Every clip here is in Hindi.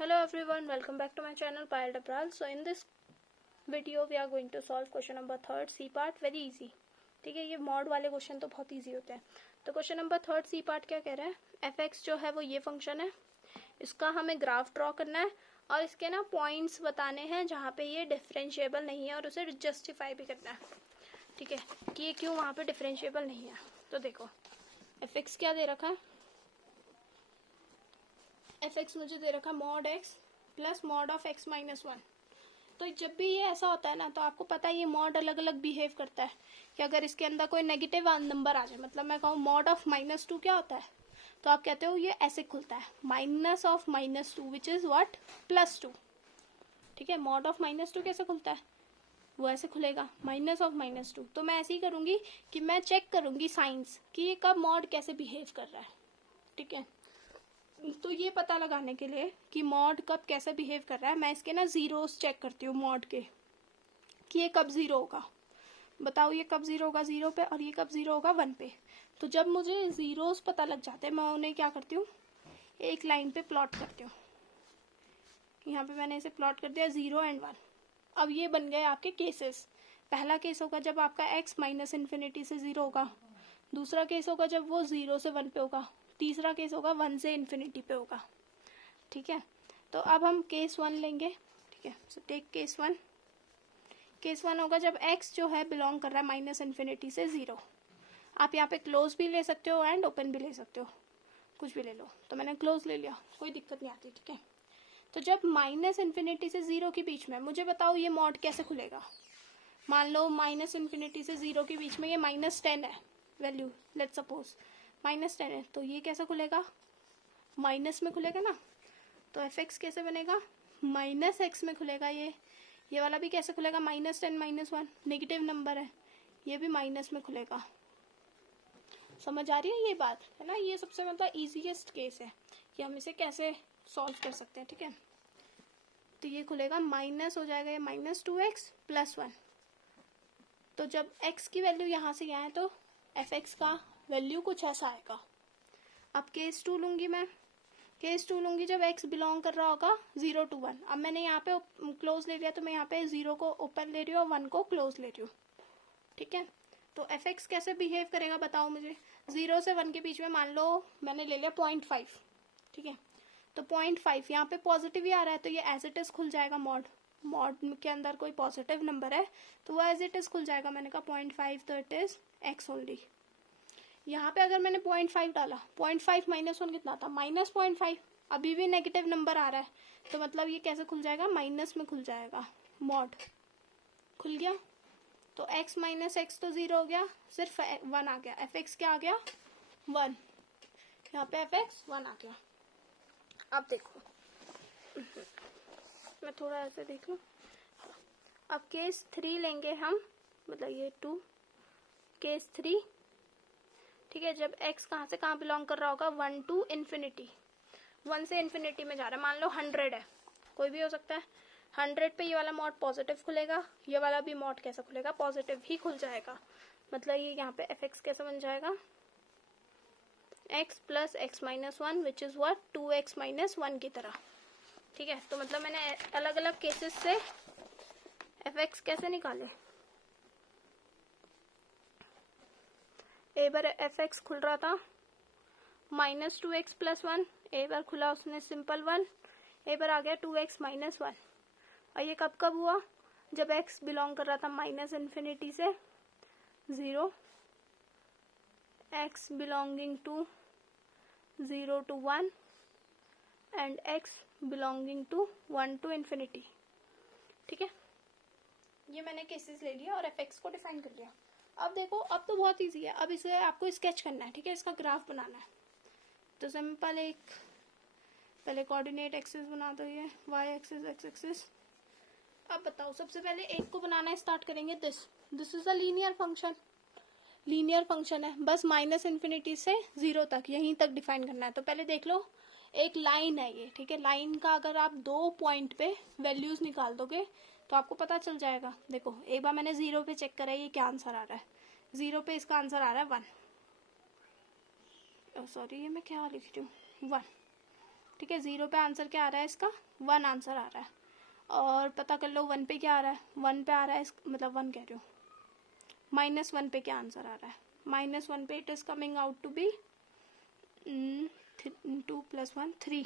Hello everyone, welcome back to my channel Payal Dabral. So in this video we are going to solve question number third C part, very easy. ठीक है, ये मॉड वाले क्वेश्चन तो बहुत इजी होते हैं. तो question number third C part क्या कह रहा है, एफ एक्स जो है वो ये फंक्शन है, इसका हमें ग्राफ ड्रॉ करना है और इसके ना पॉइंट्स बताने हैं जहाँ पे ये डिफरेंशिएबल नहीं है और उसे जस्टिफाई भी करना है. ठीक है कि ये क्यों वहाँ पे डिफरेंशिएबल नहीं है. तो देखो एफ एक्स क्या दे रखा है, एफ एक्स मुझे दे रखा mod x plus mod of x minus one. तो जब भी ये ऐसा होता है ना तो आपको पता है ये मॉड अलग अलग बिहेव करता है कि अगर इसके अंदर कोई नेगेटिव नंबर आ जाए, मतलब मैं कहूँ मॉड ऑफ -2 क्या होता है, तो आप कहते हो ये ऐसे खुलता है minus of -2 which is what +2. ठीक है, मॉड ऑफ -2 कैसे खुलता है, वो ऐसे खुलेगा माइनस ऑफ -2. तो मैं ऐसे ही करूंगी कि मैं चेक करूंगी साइंस कि ये कब मॉड कैसे बिहेव कर रहा है. ठीक है, तो ये पता लगाने के लिए कि मॉड कब कैसे बिहेव कर रहा है, मैं इसके ना जीरोस चेक करती हूँ मॉड के कि ये कब जीरो होगा. बताओ ये कब जीरो होगा 0 पे और ये कब जीरो होगा 1 पे. तो जब मुझे जीरोस पता लग जाते हैं मैं उन्हें क्या करती हूँ, एक लाइन पे प्लॉट करती हूँ. यहाँ पे मैंने इसे प्लॉट कर दिया 0 एंड 1. अब ये बन गए आपके केसेस. पहला केस होगा जब आपका x माइनस इन्फिनिटी से 0 होगा, दूसरा केस होगा जब वो 0 से 1 पे होगा, तीसरा केस होगा 1 से इन्फिनिटी पे होगा. ठीक है, तो अब हम केस 1 लेंगे. ठीक है, सो टेक केस 1. केस 1 होगा जब x जो है बिलोंग कर रहा है माइनस इन्फिनिटी से 0. आप यहाँ पे क्लोज भी ले सकते हो एंड ओपन भी ले सकते हो, कुछ भी ले लो. तो मैंने क्लोज ले लिया, कोई दिक्कत नहीं आती. ठीक है, तो जब माइनस इन्फिनिटी से 0 के बीच में, मुझे बताओ ये मॉड कैसे खुलेगा. मान लो माइनस इन्फिनिटी से 0 के बीच में ये -10 है वैल्यू, लेट्स सपोज -10 है, तो ये कैसे खुलेगा, माइनस में खुलेगा ना. तो एफ एक्स कैसे बनेगा, -x में खुलेगा. ये वाला भी कैसे खुलेगा, -10 -1 नेगेटिव नंबर है, ये भी माइनस में खुलेगा. समझ आ रही है ये बात, है ना. ये सबसे मतलब इजीएस्ट केस है कि हम इसे कैसे सॉल्व कर सकते हैं. ठीक है, तो ये खुलेगा माइनस हो जाएगा, ये -2x + 1. तो जब x की वैल्यू यहाँ से यहाँ है तो एफ एक्स का वैल्यू कुछ ऐसा आएगा. अब केस 2 लूंगी मैं, केस 2 लूंगी जब x बिलोंग कर रहा होगा 0 to 1. अब मैंने यहाँ पे क्लोज ले लिया तो मैं यहाँ पे 0 को ओपन ले रही हूँ और 1 को क्लोज ले रही हूँ. ठीक है, तो एफ एक्स कैसे बिहेव करेगा बताओ मुझे. 0 से 1 के बीच में मान लो मैंने ले लिया 0.5. ठीक है, तो 0.5 यहाँ पे पॉजिटिव ही आ रहा है तो ये एज इट इज खुल जाएगा. मॉड के अंदर कोई पॉजिटिव नंबर है तो वो एज इट इज खुल जाएगा. मैंने कहा 0.5 तो इट इज x ओनली. यहाँ पे अगर मैंने 0.5 डाला, 0.5 -1 कितना था, -0.5. अभी भी नेगेटिव नंबर आ रहा है तो मतलब ये कैसे खुल जाएगा, माइनस में खुल जाएगा. मॉड खुल गया तो x माइनस एक्स तो 0 हो गया, सिर्फ 1 आ गया. एफ एक्स क्या आ गया 1, यहाँ पे एफ एक्स 1 आ गया. अब देखो मैं थोड़ा ऐसे देख लूँ. अब केस 3 लेंगे हम, मतलब ये 2, केस 3. ठीक है, जब x कहाँ से कहाँ बिलोंग कर रहा होगा, 1 to इन्फिनिटी, 1 से इन्फिनिटी में जा रहा है. मान लो 100 है, कोई भी हो सकता है. 100 पे ये वाला मॉड पॉजिटिव खुलेगा, ये वाला भी मॉड कैसा खुलेगा, पॉजिटिव ही खुल जाएगा. मतलब ये यहाँ पे एफ एक्स कैसे बन जाएगा, x + x - 1 which is what 2x - 1 की तरह. ठीक है, तो मतलब मैंने अलग अलग केसेस से एफ एक्स कैसे निकाले. एक बार एफ एक्स खुल रहा था -2x + 1, एक बार खुला उसने सिंपल 1, एक बार आ गया 2x - 1. और ये कब कब हुआ, जब x बिलोंग कर रहा था माइनस इन्फिनिटी से 0, x belonging to 0 to 1 and x belonging to 1 to infinity. ठीक है, ये मैंने केसेस ले लिया और एफ एक्स को डिफाइन कर लिया. अब देखो अब तो बहुत इजी है, अब इसे आपको स्केच करना है. ठीक है, इसका ग्राफ बनाना है. तो सिंपल एक पहले कोऑर्डिनेट एक्सिस बना दो, ये y एक्सिस x एक्सिस. अब बताओ सबसे पहले एक को बनाना स्टार्ट करेंगे. This is a linear function, linear function है, बस माइनस इन्फिनिटी से 0 तक, यहीं तक डिफाइन करना है. तो पहले देख लो एक लाइन है ये. ठीक है, लाइन का अगर आप 2 पॉइंट पे वैल्यूज निकाल दोगे तो आपको पता चल जाएगा. देखो एक बार मैंने 0 पे चेक करा है, ये क्या आंसर आ रहा है. 0 पे इसका आंसर आ रहा है 1. सॉरी ये मैं क्या लिख रही हूँ, 1. ठीक है, 0 पे आंसर क्या आ रहा है इसका, 1 आंसर आ रहा है। और पता कर लो 1 पे क्या आ रहा है, 1 पे आ रहा है मतलब 1 कह रही हूँ, -1 पे क्या आंसर आ रहा है, -1 पे it is coming out to be 2 + 1 3।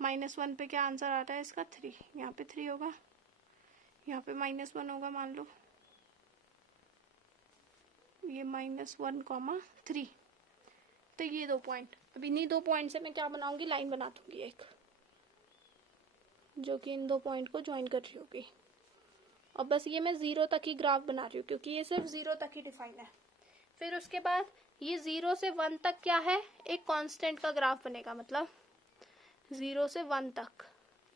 -1 पे क्या आंसर आ रहा है इसका, 3। यहाँ पे 3 होगा, यहाँ पे -1 होगा, मान लो ये -1, 3। तो ये 2 पॉइंट, अब इन्हीं 2 पॉइंट से मैं क्या बनाऊंगी, लाइन बना दूंगी एक, जो कि इन 2 पॉइंट को ज्वाइन कर रही होगी। और बस ये मैं 0 तक ही ग्राफ बना रही हूँ, क्योंकि ये सिर्फ 0 तक ही डिफाइन है। फिर उसके बाद ये 0 से 1 तक क्या है, एक कांस्टेंट का ग्राफ बनेगा। मतलब 0 से 1 तक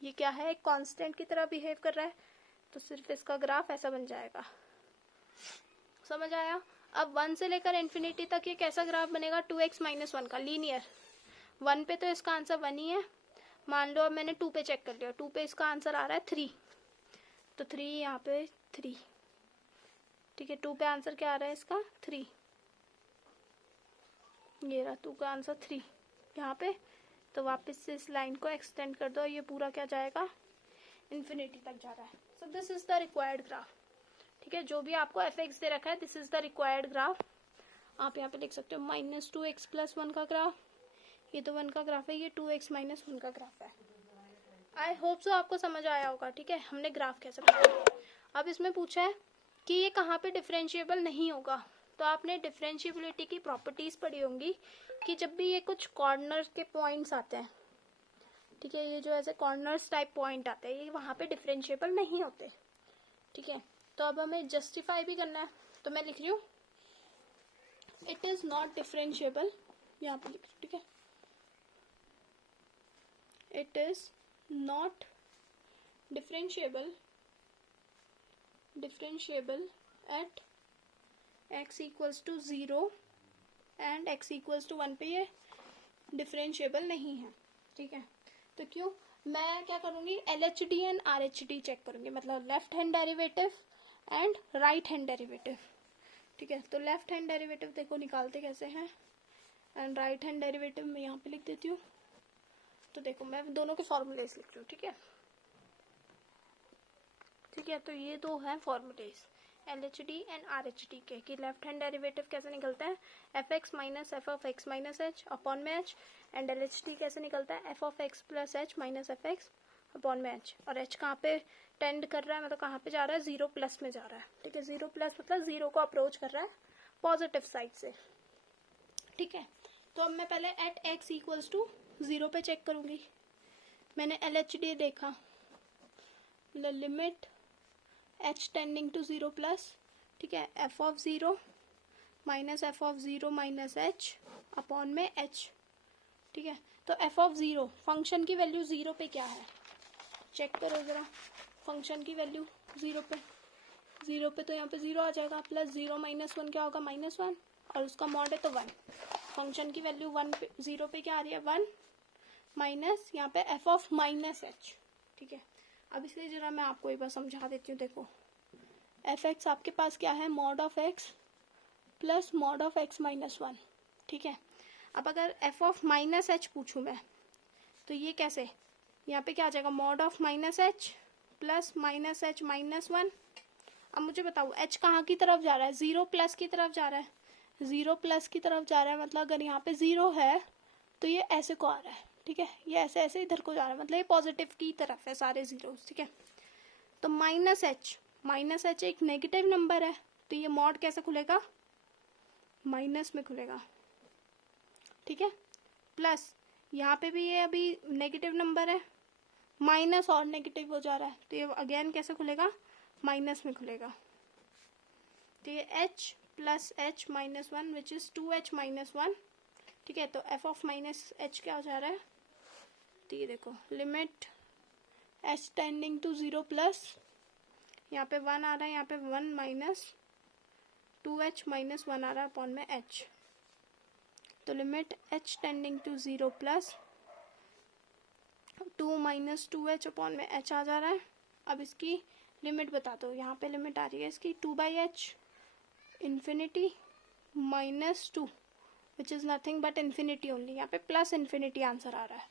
ये क्या है, एक कांस्टेंट की तरह बिहेव कर रहा है, तो सिर्फ इसका ग्राफ ऐसा बन जाएगा। समझ आया? अब 1 से लेकर इन्फिनिटी तक ये कैसा ग्राफ बनेगा, 2x - 1 का लीनियर। 1 पे तो इसका आंसर 1 ही है, मान लो अब मैंने 2 पे चेक कर लिया, 2 पे इसका आंसर आ रहा है 3, तो 3 यहाँ पे 3, ठीक है। 2 पे आंसर क्या आ रहा है इसका, 3, ये रहा 2 का आंसर 3 यहाँ पे। तो वापस से इस लाइन को एक्सटेंड कर दो, ये पूरा क्या जाएगा, इन्फिनिटी तक जा रहा है। So this is the required graph, ठीक है। जो भी आपको fx दे रखा है, this is the required graph. आप यहाँ पे लिख सकते हो -2x + 1 का ग्राफ, ये तो 1 का ग्राफ है, ये 2x - 1 का ग्राफ है। आई होप सो आपको समझ आया होगा, ठीक है, हमने ग्राफ कैसे बनाया। अब इसमें पूछा है कि ये कहाँ पे डिफरेंशिएबल नहीं होगा, तो आपने डिफरेंशिएबिलिटी की प्रॉपर्टीज पढ़ी होंगी कि जब भी ये कुछ कॉर्नर के पॉइंट्स आते हैं, ठीक है, ये जो ऐसे कॉर्नर्स टाइप पॉइंट आते हैं, ये वहाँ पे डिफरेंशिएबल नहीं होते, ठीक है। तो अब हमें जस्टिफाई भी करना है, तो मैं लिख रही हूँ इट इज नॉट डिफरेंशिएबल, यहाँ पे लिख रही हूँ, ठीक है, it is not differentiable at x = 0 and x = 1 पे ये डिफरेंशिएबल नहीं है, ठीक है। तो क्यों, मैं क्या करूँगी, LHD एंड RHD चेक करूँगी, मतलब left hand derivative and right hand derivative, ठीक है। तो लेफ्ट हैंड डेरिवेटिव देखो निकालते कैसे हैं, एंड राइट हैंड डेरिवेटिव मैं यहाँ पे लिख देती हूँ। तो देखो मैं दोनों के फॉर्मूलेस लिख रही हूँ, ठीक है, ठीक है। तो ये दो हैं फॉर्मूलेस LHD एंड RHD के, कि लेफ्ट हैंड डेरिवेटिव कैसे निकलता है, fx - f(x - h) अपॉन में h, एंड LHD कैसे निकलता है, f(x + h - fx) अपॉन में h। और h कहाँ पे टेंड कर रहा है, मतलब कहाँ पे जा रहा है, 0+ में जा रहा है, ठीक है। 0+ मतलब 0 को अप्रोच कर रहा है पॉजिटिव साइड से, ठीक है। तो अब मैं पहले एट x = 0 पे चेक करूंगी। मैंने LHD देखा, लिमिट h टेंडिंग टू 0+, ठीक है, f(0 - f(0 - h) अपॉन में h, ठीक है। तो f(0) फंक्शन की वैल्यू 0 पे क्या है, चेक करो जरा, फंक्शन की वैल्यू 0 पे, 0 पे तो यहाँ पे 0 आ जाएगा, प्लस 0 - 1 क्या होगा, -1, और उसका मॉड है तो 1। फंक्शन की वैल्यू 1 पे, 0 पे क्या आ रही है, 1 माइनस यहाँ पे f(-h), ठीक है। अब इसलिए जरा मैं आपको एक बार समझा देती हूँ। देखो f(x) आपके पास क्या है, mod of x plus mod of x - 1, ठीक है। अब अगर f(-h) पूछूँ मैं, तो ये कैसे, यहाँ पे क्या आ जाएगा, mod of -h plus -h - 1। अब मुझे बताओ h कहाँ की तरफ जा रहा है, 0+ की तरफ जा रहा है, 0+ की तरफ जा रहा है, मतलब अगर यहाँ पे 0 है तो ये ऐसे को आ रहा है, ठीक है, ये ऐसे ऐसे इधर को जा रहा है, मतलब ये पॉजिटिव की तरफ है सारे जीरोस, ठीक है। तो -h एक नेगेटिव नंबर है, तो ये मॉड कैसे खुलेगा, माइनस में खुलेगा, ठीक है। प्लस यहाँ पे भी ये अभी नेगेटिव नंबर है, माइनस और नेगेटिव हो जा रहा है, तो ये अगेन कैसे खुलेगा, माइनस में खुलेगा। तो ये h + h - 1 which is 2h - 1, ठीक है। तो f(-h) क्या हो जा रहा है, तो ये देखो लिमिट h टेंडिंग टू 0+, यहाँ पे 1 आ रहा है, यहाँ पे 1 माइनस 2h - 1 आ रहा है अपॉन में h। तो limit h tending to 0+, 2 - 2h upon में h आ जा रहा है। अब इसकी लिमिट बता दो, यहाँ पे लिमिट आ रही है इसकी 2/h infinity -2 which is nothing but infinity only, यहाँ पे +∞ आंसर आ रहा है,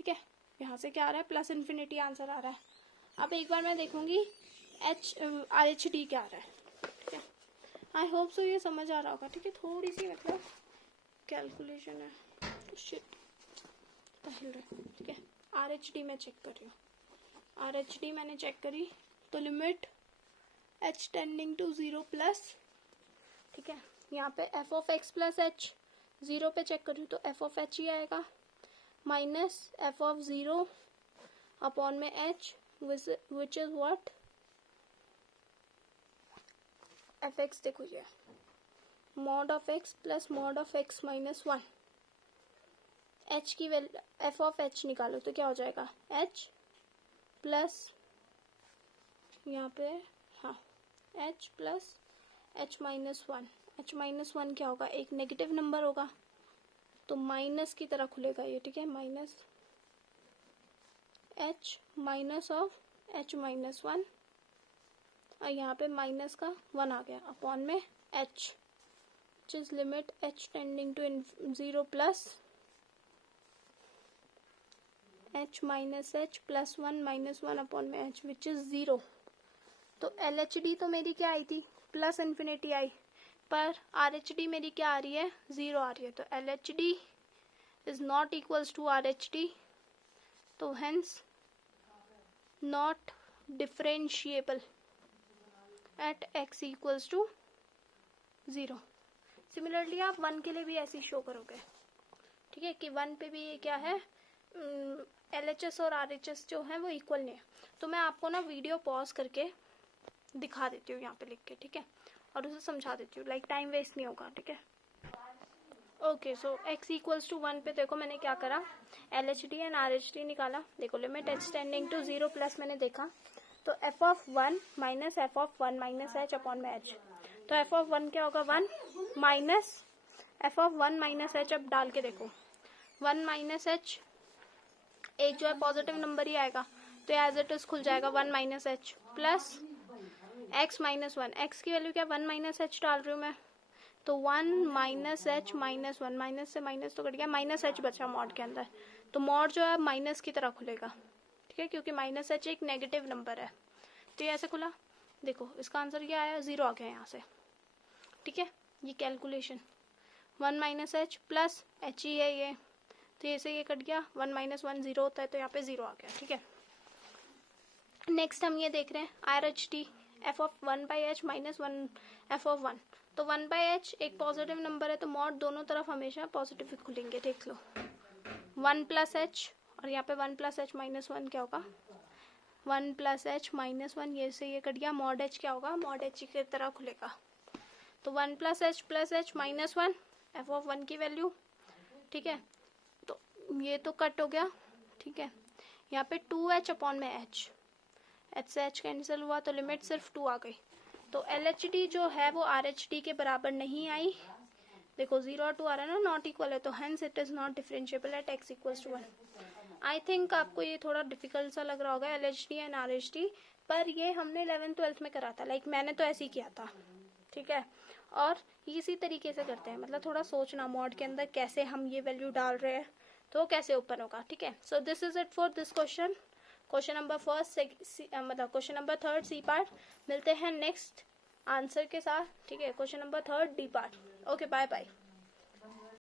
ठीक है, यहाँ से क्या आ रहा है, प्लस इन्फिनिटी आंसर आ रहा है। अब एक बार मैं देखूंगी RHD क्या आ रहा है। ठीक है, आई होप सो ये समझ आ रहा होगा। ठीक है, थोड़ी सी मतलब कैलकुलेशन है, शिट हिल रहा है। ठीक है, RHD मैं चेक कर रही हूँ। RHD मैंने चेक करी तो limit h tending to 0 plus, ठीक है, यहाँ पे f of x plus h 0 पे चेक करूँ तो f ऑफ h ही आएगा, माइनस f ऑफ 0 अपॉन में h which is what fx। देखो ये mod of x plus mod of x minus 1, h की वैल्यू f ऑफ h निकालो तो क्या हो जाएगा, h प्लस यहाँ पे हाँ h plus h minus 1। h minus 1 क्या होगा, एक नेगेटिव नंबर होगा तो माइनस की तरह खुलेगा ये। ठीक है, minus h minus of h minus 1 और यहाँ पे माइनस का 1 आ गया अपॉन में h which is limit h tending to 0 plus h minus h plus 1 minus 1 upon में h विच इज 0। तो LHD तो मेरी क्या आई थी, प्लस इन्फिनिटी आई, पर RHD मेरी क्या आ रही है, 0 आ रही है। तो LHD is not equals to RHD, तो hence not differentiable at x equals to 0। Similarly आप 1 के लिए भी ऐसे शो करोगे। ठीक है, कि 1 पे भी ये क्या है, LHS और RHS जो है वो इक्वल नहीं है। तो मैं आपको ना वीडियो पॉज करके दिखा देती हूँ यहाँ पे लिख के, ठीक है, और उसे समझा देती हूँ, लाइक टाइम वेस्ट नहीं होगा। ठीक है, okay, so x equals to 1 पे देखो मैंने क्या करा, LHD एंड RHD निकाला। देखो limit h tending to 0 plus मैंने देखा तो f of 1 minus f of 1 minus h upon में h। तो f ऑफ 1 क्या होगा, 1 minus f of 1 minus h। अब डाल के देखो 1 माइनस h, एक जो है पॉजिटिव नंबर ही आएगा तो एज इट इज खुल जाएगा 1 minus h plus x minus 1। x की वैल्यू क्या, 1 माइनस h डाल रही हूँ मैं, तो 1 माइनस h माइनस 1, माइनस से माइनस तो कट गया, माइनस h बचा मॉड के अंदर, तो मॉड जो है माइनस की तरह खुलेगा। ठीक है, क्योंकि माइनस h एक नेगेटिव नंबर है तो ये ऐसे खुला। देखो इसका आंसर क्या आया, 0 आ गया यहाँ से। ठीक है, ये calculation 1 minus h plus h ही है ये, तो ये से ये कट गया, 1 माइनस 1 0 होता है तो यहाँ पे 0 आ गया। ठीक है, नेक्स्ट हम ये देख रहे हैं RHD, f of 1 by h minus 1 f of 1। तो 1 बाई h एक पॉजिटिव नंबर है तो मॉड दोनों तरफ हमेशा पॉजिटिव ही खुलेंगे। देख लो 1 प्लस h और यहाँ पे 1 प्लस h माइनस 1 क्या होगा, 1 प्लस h माइनस 1, ये से ये कट गया, मॉड h क्या होगा, मॉड h की तरह खुलेगा। तो 1 plus h minus 1 f of 1 की वैल्यू। ठीक है, तो ये तो कट हो गया। ठीक है, यहाँ पे 2h अपॉन में h, h से h कैंसिल हुआ तो लिमिट सिर्फ 2 आ गई। तो LHD जो है वो RHD के बराबर नहीं आई। देखो 0 और 2 आ रहा है ना, नॉट इक्वल है, तो hence it is not differentiable at x equals to 1। I think आपको ये थोड़ा डिफिकल्ट सा लग रहा होगा LHD एंड RHD, पर ये हमने 11th-12th में करा था, लाइक मैंने तो ऐसे ही किया था। ठीक है, और इसी तरीके से करते हैं, मतलब थोड़ा सोचना मॉड के अंदर कैसे हम ये वैल्यू डाल रहे हैं तो कैसे ओपन होगा। ठीक है, so this is it for this question, question number मतलब क्वेश्चन नंबर 3 सी पार्ट। मिलते हैं नेक्स्ट आंसर के साथ। ठीक है, question number 3 D part. Okay, bye bye.